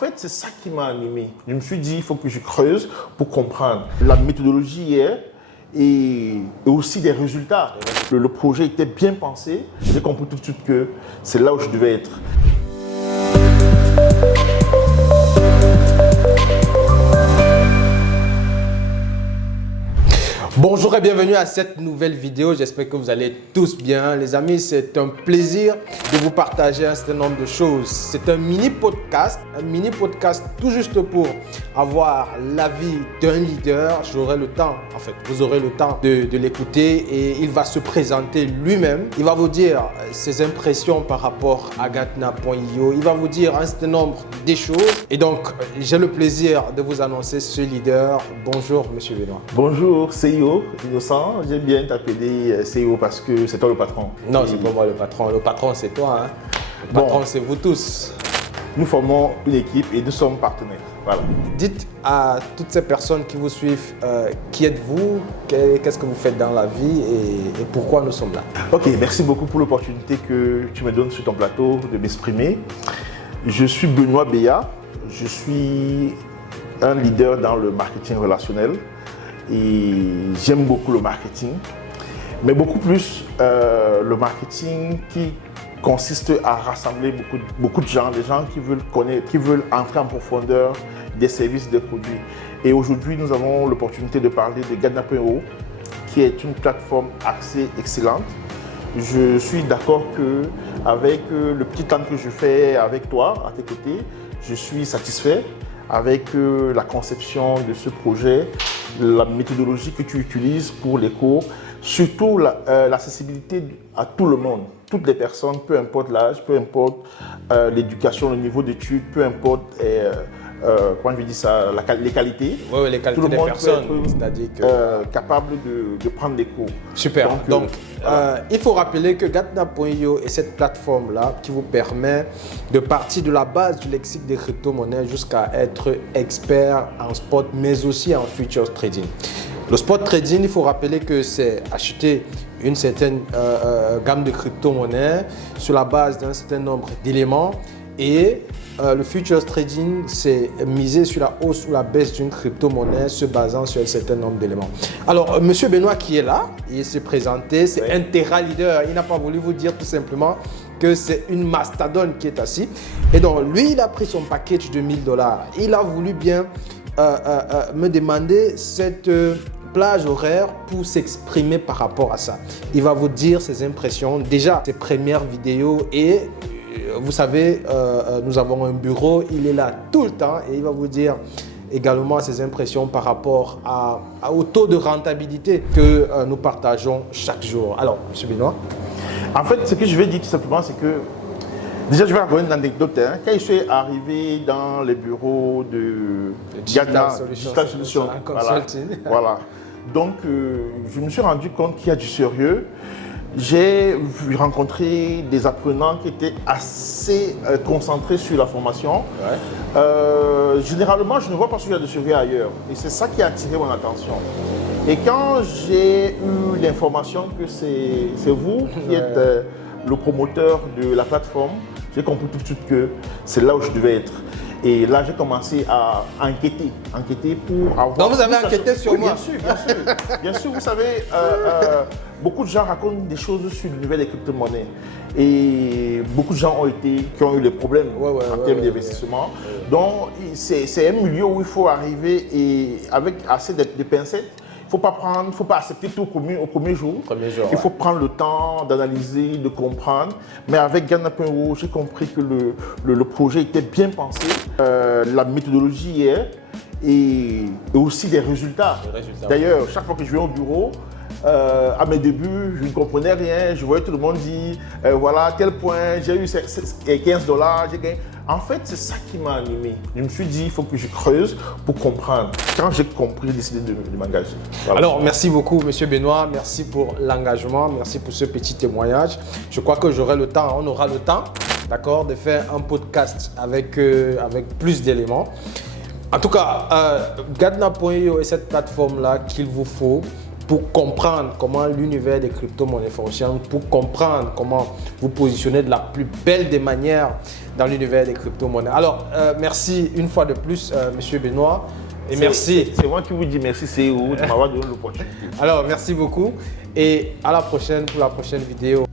fait, c'est ça qui m'a animé. Je me suis dit, il faut que je creuse pour comprendre la méthodologie et aussi des résultats. Le projet était bien pensé. J'ai compris tout de suite que c'est là où je devais être. Bonjour et bienvenue à cette nouvelle vidéo. J'espère que vous allez tous bien. Les amis, c'est un plaisir de vous partager un certain nombre de choses. C'est un mini podcast tout juste pour avoir l'avis d'un leader. J'aurai le temps, en fait, vous aurez le temps de l'écouter et il va se présenter lui-même. Il va vous dire ses impressions par rapport à Gatna.io. Il va vous dire un certain nombre des choses. Et donc, j'ai le plaisir de vous annoncer ce leader. Bonjour, Monsieur Benoît. Bonjour, CEO Innocent. J'aime bien t'appeler CEO parce que c'est toi le patron. Non, c'est pas moi le patron. Le patron, c'est toi. Hein. Le patron, c'est vous tous. Nous formons une équipe et nous sommes partenaires. Voilà. Dites à toutes ces personnes qui vous suivent, qui êtes-vous, qu'est-ce que vous faites dans la vie et pourquoi nous sommes là. Ok, merci beaucoup pour l'opportunité que tu me donnes sur ton plateau de m'exprimer. Je suis Benoît Béat. Je suis un leader dans le marketing relationnel. Et j'aime beaucoup le marketing, mais beaucoup plus le marketing qui consiste à rassembler beaucoup de gens, des gens qui veulent connaître, qui veulent entrer en profondeur des services, des produits. Et aujourd'hui, nous avons l'opportunité de parler de Gatna.io, qui est une plateforme assez excellente. Je suis d'accord qu'avec le petit temps que je fais avec toi, à tes côtés, je suis satisfait avec la conception de ce projet, la méthodologie que tu utilises pour les cours, surtout l'accessibilité à tout le monde, toutes les personnes, peu importe l'âge, peu importe l'éducation, le niveau d'études, peu importe, comment je dis ça, les qualités. Oui, les qualités des personnes, c'est-à-dire que... capable de prendre les cours. Super, donc il faut rappeler que Gatna.io est cette plateforme-là qui vous permet de partir de la base du lexique des crypto-monnaies jusqu'à être expert en spot, mais aussi en futures trading. Le spot trading, il faut rappeler que c'est acheter une certaine gamme de crypto-monnaies sur la base d'un certain nombre d'éléments et le futures trading, c'est miser sur la hausse ou la baisse d'une crypto-monnaie se basant sur un certain nombre d'éléments. Alors, Monsieur Benoît qui est là, il s'est présenté, c'est un Terra leader. Il n'a pas voulu vous dire tout simplement que c'est une mastodonte qui est assis. Et donc, lui, il a pris son package de 1000 $. Il a voulu bien me demander cette plage horaire pour s'exprimer par rapport à ça. Il va vous dire ses impressions, déjà ses premières vidéos et vous savez, nous avons un bureau, il est là tout le temps et il va vous dire également ses impressions par rapport au taux de rentabilité que nous partageons chaque jour. Alors, M. Benoît. En fait, ce que je vais dire tout simplement, c'est que déjà, je vais raconter une anecdote. Quand je suis arrivé dans les bureaux de Gatna, Digital Solutions, voilà. Donc, je me suis rendu compte qu'il y a du sérieux. J'ai rencontré des apprenants qui étaient assez concentrés sur la formation. Ouais. Généralement, je ne vois pas ce qu'il y a de sérieux ailleurs. Et c'est ça qui a attiré mon attention. Et quand j'ai eu l'information que c'est vous qui êtes le promoteur de la plateforme, j'ai compris tout de suite que c'est là où je devais être. Et là, j'ai commencé à enquêter pour avoir... Donc, vous avez enquêté sur moi? Bien sûr, vous savez, beaucoup de gens racontent des choses sur l'univers des crypto-monnaies. Et beaucoup de gens qui ont eu des problèmes en termes d'investissement. Donc, c'est un milieu où il faut arriver et avec assez de pincettes. Il ne faut pas accepter tout au premier jour. Il faut prendre le temps d'analyser, de comprendre. Mais avec Gatna.io, j'ai compris que le projet était bien pensé. La méthodologie et aussi des résultats. D'ailleurs, chaque fois que je vais au bureau, à mes débuts, je ne comprenais rien. Je voyais tout le monde dire, voilà, tel point, j'ai eu 15 $, j'ai gagné. En fait, c'est ça qui m'a animé. Je me suis dit, il faut que je creuse pour comprendre. Quand j'ai compris, j'ai décidé de m'engager. Voilà. Alors, merci beaucoup, Monsieur Benoît. Merci pour l'engagement. Merci pour ce petit témoignage. Je crois que j'aurai le temps, on aura le temps, d'accord, de faire un podcast avec plus d'éléments. En tout cas, Gatna.io est cette plateforme-là qu'il vous faut pour comprendre comment l'univers des crypto-monnaies fonctionne, pour comprendre comment vous positionnez de la plus belle des manières dans l'univers des crypto-monnaies. Alors, merci une fois de plus, Monsieur Benoît. Et merci. C'est moi qui vous dis merci, CEO, de m'avoir donné l'opportunité. Alors, merci beaucoup et à la prochaine pour la prochaine vidéo.